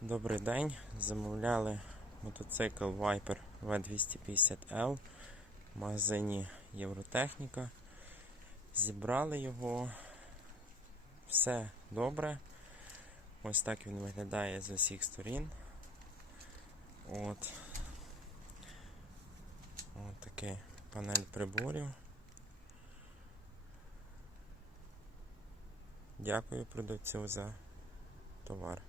Добрий день. Замовляли мотоцикл Viper V250L в магазині Євротехніка. Зібрали його. Все добре. Ось так він виглядає з усіх сторін. Ось такий панель приборів. Дякую продавцю за товар.